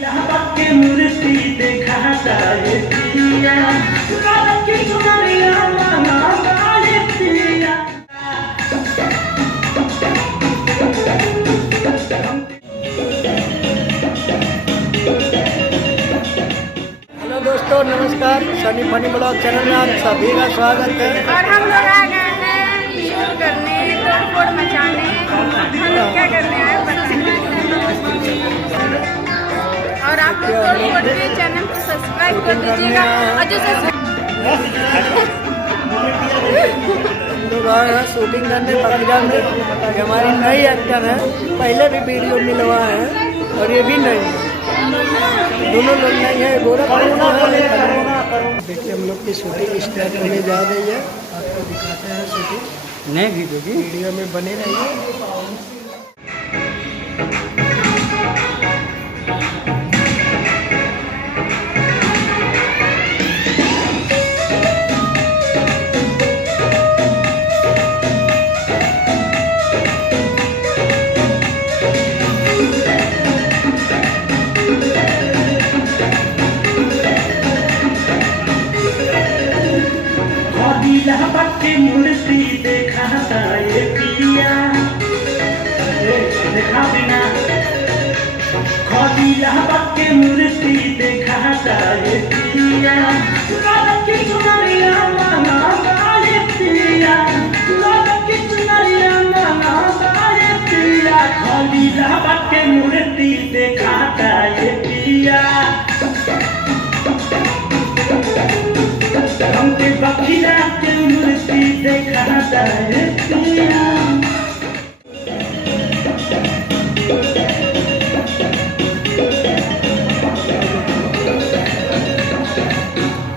मूर्ति देखा दोस्तों नमस्कार, सनी फनी ब्लॉग चैनल में आप सभी का स्वागत है। और हम लोग आ गए हैं शूट करने, तोड़-फोड़ मचाने। हम लोग क्या करने आए और आप लोग तोड़-फोड़ के चैनल को सब्सक्राइब कर दीजिएगा। और जो लोग आए हैं शूटिंग करने बकरा में। हमारी नई एक्टर है, पहले भी वीडियो मिलवा है और ये भी नई है, दोनों लोग नहीं है। देखिए हम लोग की शूटिंग स्टार्ट होने जा रही है, आपको दिखाते हैं शूटिंग। नहीं वीडियो में बने रहिए। की मूर्ति देखा ये पिया देखा बिना खदिलाहबाद की मूर्ति देखा ये पिया की चुनरिया माना गाले पिया की चुनरिया माना गाले पिया खदिलाहबाद की मूर्ति देखा ये पिया हमके बखिला के मूर्ति देखा है पिया।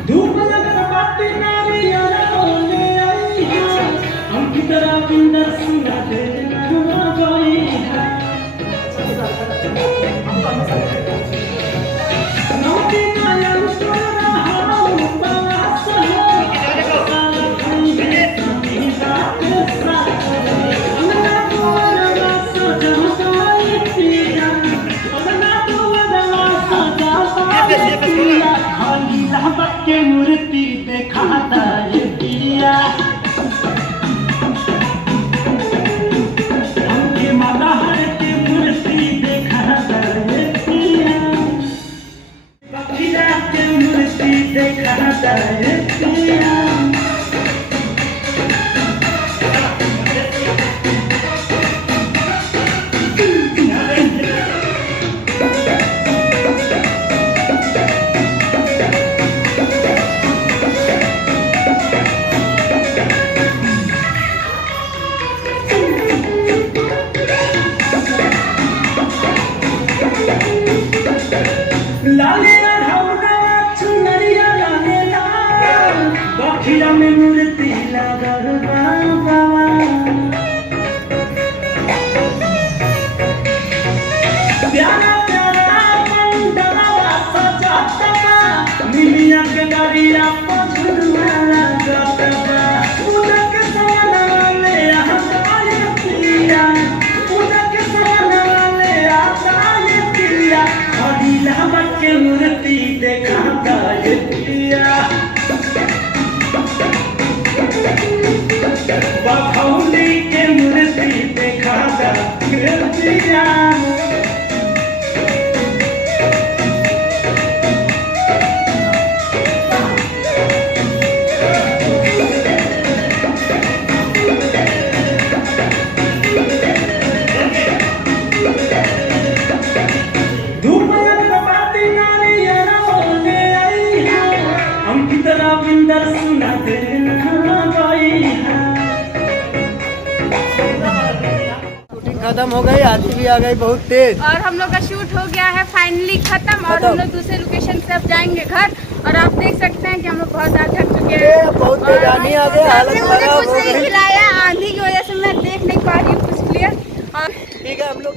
धूप लगवाती नारियल होने आई है, हम की तरह बिंदर सुना दे गई है। के मूर्ति देखाता ये पिया हमके मदाहर के मूर्ति देखाता ये पिया बखिला के मूर्ति देखाता ये पिया। लाले हौरा चुनरिया लाले लाल बखिला में मूर्ति लागल बाबा प्यारा प्यारा मंडलवा सजाता मिलिया के गाड़िया पछुआ लागता पूजा के समान ले आए पिया पूजा के समान ले आए पिया खदिलाहबाद के मूर्ति देखाता ये पिया बखौली के मूर्ति देखाता ये पिया। शूटिंग खत्म हो गई, आधी भी आ गई बहुत तेज और हम लोग का शूट हो गया है फाइनली खत्म। और हम लोग दूसरे लोकेशन से अब जाएंगे घर। और आप देख सकते हैं कि हम लोग बहुत ज्यादा थक चुके हैं, बहुत तेज आंधी आ गई, हालत खराब हो गई। खिलाया आंधी की वजह से मैं देख नहीं पा रही हूँ कुछ क्लियर। ठीक है हम लोग